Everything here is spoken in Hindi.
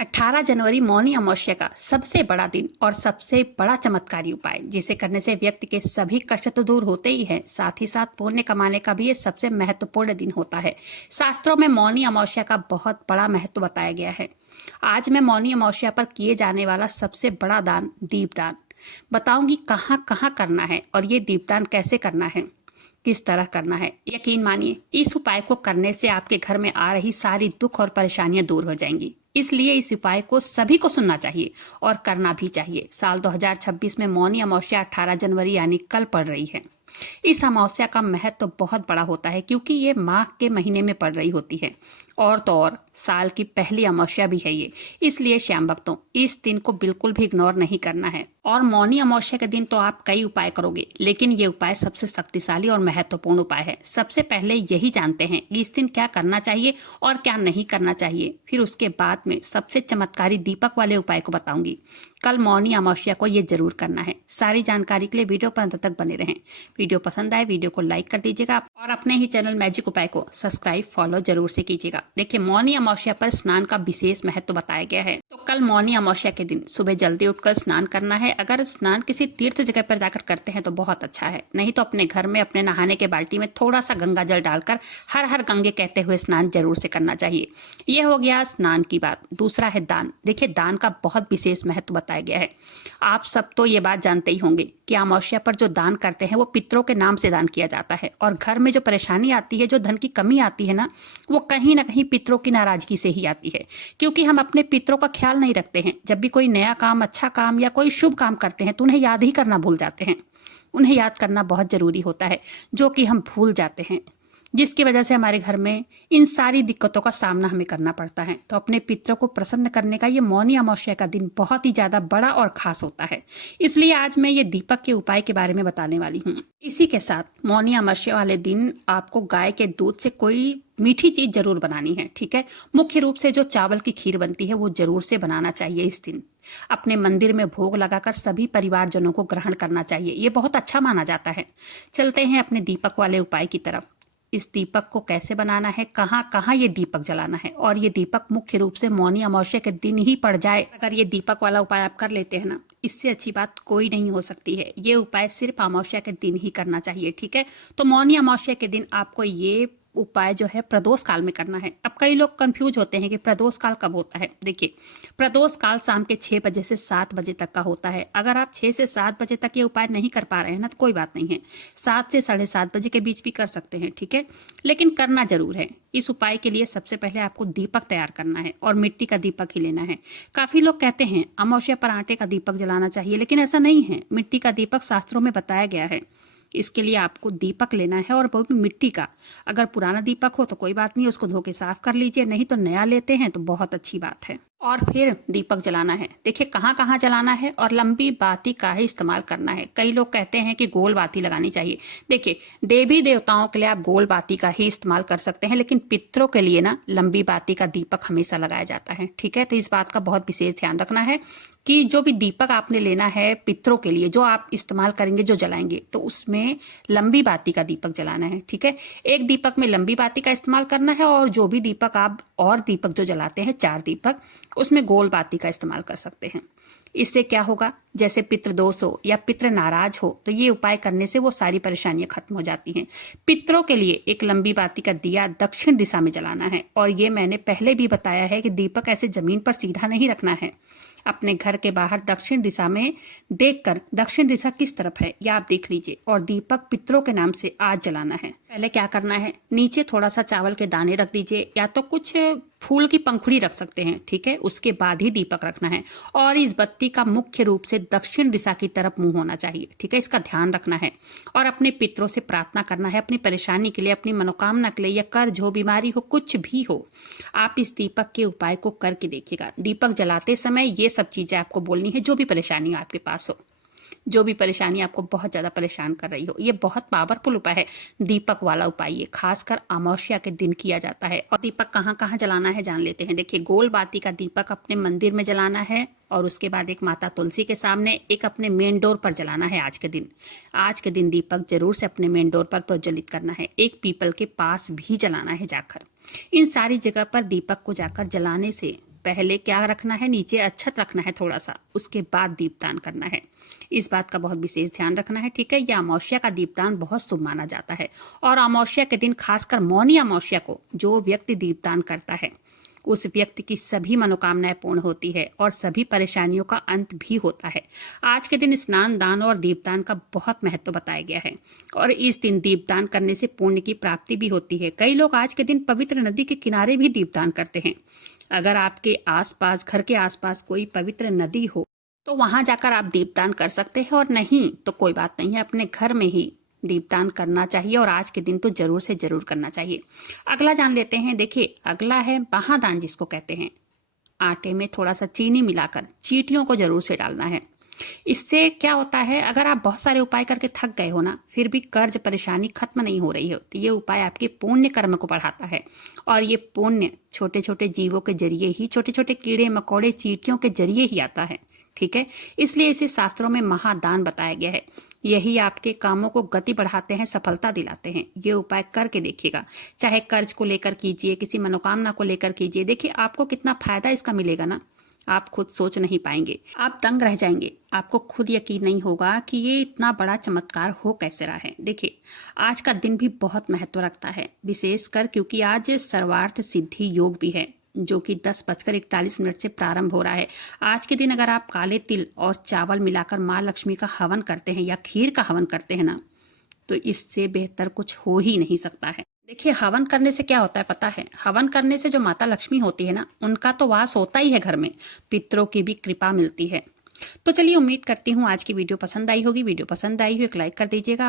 18 जनवरी मौनी अमावस्या का सबसे बड़ा दिन और सबसे बड़ा चमत्कारी उपाय, जिसे करने से व्यक्ति के सभी कष्ट तो दूर होते ही हैं, साथ ही साथ पुण्य कमाने का भी ये सबसे महत्वपूर्ण दिन होता है। शास्त्रों में मौनी अमावस्या का बहुत बड़ा महत्व बताया गया है। आज मैं मौनी अमावस्या पर किए जाने वाला सबसे बड़ा दान, दीपदान, बताऊंगी कहाँ कहाँ करना है और ये दीपदान कैसे करना है, किस तरह करना है। यकीन मानिए, इस उपाय को करने से आपके घर में आ रही सारी दुख और परेशानियां दूर हो जाएंगी। इसलिए इस उपाय को सभी को सुनना चाहिए और करना भी चाहिए। साल 2026 में मौनी अमावस्या 18 जनवरी यानी कल पड़ रही है। इस अमावस्या का महत्व तो बहुत बड़ा होता है, क्योंकि ये माघ के महीने में पड़ रही होती है और तो और साल की पहली अमावस्या भी है ये। इसलिए श्याम भक्तों, इस दिन को बिल्कुल भी इग्नोर नहीं करना है। और मौनी अमावस्या के दिन तो आप कई उपाय करोगे, लेकिन ये उपाय सबसे शक्तिशाली और महत्वपूर्ण उपाय है। सबसे पहले यही जानते हैं कि इस दिन क्या करना चाहिए और क्या नहीं करना चाहिए। फिर उसके बाद में सबसे चमत्कारी दीपक वाले उपाय को बताऊंगी। कल मौनी अमावस्या को ये जरूर करना है। सारी जानकारी के लिए वीडियो पर अंत तक बने रहें। वीडियो पसंद आए वीडियो को लाइक कर दीजिएगा और अपने ही चैनल मैजिक उपाय को सब्सक्राइब फॉलो जरूर से कीजिएगा। देखिए, मौनी अमावस्या पर स्नान का विशेष महत्व बताया गया है। तो कल मौनी अमावस्या के दिन सुबह जल्दी उठकर स्नान करना है। अगर स्नान किसी तीर्थ जगह पर जाकर करते हैं तो बहुत अच्छा है, नहीं तो अपने घर में अपने नहाने के बाल्टी में थोड़ा सा गंगा जल डालकर हर हर गंगे कहते हुए स्नान जरूर से करना चाहिए। यह हो गया स्नान की बात। दूसरा है दान। देखिए, दान का बहुत विशेष महत्व बताया गया है। आप सब तो ये बात जानते ही होंगे कि अमावस्या पर जो दान करते हैं वो पितरों के नाम से दान किया जाता है। और घर में जो परेशानी आती है, जो धन की कमी आती है वो कहीं ना कहीं पितरों की नाराजगी से ही आती है, क्योंकि हम अपने पितरों का ख्याल नहीं रखते हैं। जब भी कोई नया काम, अच्छा काम या कोई शुभ काम करते हैं तो उन्हें याद ही करना भूल जाते हैं। उन्हें याद करना बहुत जरूरी होता है, जो कि हम भूल जाते हैं, जिसकी वजह से हमारे घर में इन सारी दिक्कतों का सामना हमें करना पड़ता है। तो अपने पितरों को प्रसन्न करने का ये मौनी अमावस्या का दिन बहुत ही ज्यादा बड़ा और खास होता है। इसलिए आज मैं ये दीपक के उपाय के बारे में बताने वाली हूँ। इसी के साथ मौनी अमावस्या वाले दिन आपको गाय के दूध से कोई मीठी चीज जरूर बनानी है, ठीक है। मुख्य रूप से जो चावल की खीर बनती है वो जरूर से बनाना चाहिए इस दिन। अपने मंदिर में भोग लगाकर सभी परिवारजनों को ग्रहण करना चाहिए, ये बहुत अच्छा माना जाता है। चलते हैं अपने दीपक वाले उपाय की तरफ। इस दीपक को कैसे बनाना है, कहाँ कहाँ ये दीपक जलाना है, और ये दीपक मुख्य रूप से मौनी अमावस्या के दिन ही पड़ जाए। अगर ये दीपक वाला उपाय आप कर लेते हैं ना, इससे अच्छी बात कोई नहीं हो सकती है। ये उपाय सिर्फ अमावस्या के दिन ही करना चाहिए, ठीक है। तो मौनी अमावस्या के दिन आपको ये उपाय जो है प्रदोष काल में करना है। अब कई लोग कंफ्यूज होते हैं कि प्रदोष काल कब होता है। देखिए, प्रदोष काल शाम के 6 बजे से 7 बजे तक का होता है। अगर आप 6 से 7 बजे तक ये उपाय नहीं कर पा रहे हैं ना, तो कोई बात नहीं है, 7 से 7:30 बजे के बीच भी कर सकते हैं, ठीक है। लेकिन करना जरूर है। इस उपाय के लिए सबसे पहले आपको दीपक तैयार करना है और मिट्टी का दीपक ही लेना है। काफी लोग कहते हैं अमावस्या पर आटे का दीपक जलाना चाहिए, लेकिन ऐसा नहीं है। मिट्टी का दीपक शास्त्रों में बताया गया है। इसके लिए आपको दीपक लेना है और वो भी मिट्टी का। अगर पुराना दीपक हो तो कोई बात नहीं, उसको धो के साफ कर लीजिए, नहीं तो नया लेते हैं तो बहुत अच्छी बात है। और फिर दीपक जलाना है। देखिए, कहाँ कहाँ जलाना है और लंबी बाती का ही इस्तेमाल करना है। कई लोग कहते हैं कि गोल बाती लगानी चाहिए। देखिए, देवी देवताओं के लिए आप गोल बाती का ही इस्तेमाल कर सकते हैं, लेकिन पितरों के लिए ना लंबी बाती का दीपक हमेशा लगाया जाता है, ठीक है। तो इस बात का बहुत विशेष ध्यान रखना है कि जो भी दीपक आपने लेना है पितरों के लिए, जो आप इस्तेमाल करेंगे, जो जलाएंगे, तो उसमें लंबी बाती का दीपक जलाना है, ठीक है। एक दीपक में लंबी बाती का इस्तेमाल करना है और जो भी दीपक आप और दीपक जो जलाते हैं, 4 दीपक, उसमें गोल बाती का इस्तेमाल कर सकते हैं। इससे क्या होगा, जैसे पितृ दोष हो या पितृ नाराज हो, तो ये उपाय करने से वो सारी परेशानियां खत्म हो जाती हैं। पितरों के लिए एक लंबी बाती का दिया दक्षिण दिशा में जलाना है। और ये मैंने पहले भी बताया है कि दीपक ऐसे जमीन पर सीधा नहीं रखना है। अपने घर के बाहर दक्षिण दिशा में देखकर, दक्षिण दिशा किस तरफ है या आप देख लीजिए, और दीपक पितरों के नाम से आज जलाना है। पहले क्या करना है, नीचे थोड़ा सा चावल के दाने रख दीजिए, या तो कुछ फूल की पंखुड़ी रख सकते हैं, ठीक है। उसके बाद ही दीपक रखना है और इस बत्ती का मुख्य रूप से दक्षिण दिशा की तरफ मुंह होना चाहिए, ठीक है। इसका ध्यान रखना है और अपने पितरों से प्रार्थना करना है अपनी परेशानी के लिए, अपनी मनोकामना के लिए, या कर्ज हो, बीमारी हो, कुछ भी हो। आप इस दीपक के उपाय को करके देखिएगा। दीपक जलाते समय ये सब चीजें आपको बोलनी है, जो भी परेशानी आपके पास हो, जो भी परेशानी आपको बहुत ज्यादा परेशान कर रही हो। ये बहुत पावरफुल उपाय है, दीपक वाला उपाय। ये खासकर अमावस्या के दिन किया जाता है। और दीपक कहाँ कहाँ जलाना है जान लेते हैं। देखिए, गोल बाती का दीपक अपने मंदिर में जलाना है और उसके बाद एक माता तुलसी के सामने, एक अपने मेन डोर पर जलाना है। आज के दिन दीपक जरूर से अपने मेन डोर पर प्रज्वलित करना है। एक पीपल के पास भी जलाना है जाकर। इन सारी जगह पर दीपक को जाकर जलाने से पहले क्या रखना है, नीचे अक्षत रखना है थोड़ा सा, उसके बाद दीपदान करना है। इस बात का बहुत विशेष ध्यान रखना है, ठीक है। यह अमावस्या का दीपदान बहुत शुभ माना जाता है और अमावस्या के दिन, खासकर मौनी अमावस्या को जो व्यक्ति दीपदान करता है उस व्यक्ति की सभी मनोकामनाएं पूर्ण होती है और सभी परेशानियों का अंत भी होता है। आज के दिन स्नान, दान और दीपदान का बहुत महत्व बताया गया है और इस दिन दीपदान करने से पुण्य की प्राप्ति भी होती है। कई लोग आज के दिन पवित्र नदी के किनारे भी दीपदान करते हैं। अगर आपके आसपास, घर के आसपास कोई पवित्र नदी हो तो वहां जाकर आप दीपदान कर सकते हैं, और नहीं तो कोई बात नहीं है, अपने घर में ही दीपदान करना चाहिए और आज के दिन तो जरूर से जरूर करना चाहिए। अगला जान लेते हैं। देखिए, अगला है महादान, जिसको कहते हैं। आटे में थोड़ा सा चीनी मिलाकर चींटियों को जरूर से डालना है। इससे क्या होता है, अगर आप बहुत सारे उपाय करके थक गए हो ना, फिर भी कर्ज परेशानी खत्म नहीं हो रही हो, तो ये उपाय आपके पुण्य कर्म को बढ़ाता है और ये पुण्य छोटे छोटे जीवों के जरिए ही, छोटे छोटे कीड़े मकोड़े चींटियों के जरिए ही आता है, ठीक है। इसलिए इसे शास्त्रों में महादान बताया गया है। यही आपके कामों को गति बढ़ाते हैं, सफलता दिलाते हैं। ये उपाय करके देखिएगा, चाहे कर्ज को लेकर कीजिए, किसी मनोकामना को लेकर कीजिए। देखिए आपको कितना फायदा इसका मिलेगा ना, आप खुद सोच नहीं पाएंगे, आप दंग रह जाएंगे। आपको खुद यकीन नहीं होगा कि ये इतना बड़ा चमत्कार हो कैसे रहा है। देखिए, आज का दिन भी बहुत महत्व रखता है, विशेषकर क्योंकि आज सर्वार्थ सिद्धि योग भी है, जो कि 10:41 से प्रारंभ हो रहा है। आज के दिन अगर आप काले तिल और चावल मिलाकर माँ लक्ष्मी का हवन करते हैं या खीर का हवन करते हैं ना, तो इससे बेहतर कुछ हो ही नहीं सकता है। देखिए, हवन करने से क्या होता है पता है? हवन करने से जो माता लक्ष्मी होती है ना, उनका तो वास होता ही है घर में, पितरों की भी कृपा मिलती है। तो चलिए, उम्मीद करती हूँ आज की वीडियो पसंद आई होगी। वीडियो पसंद आई हो एक लाइक कर दीजिएगा।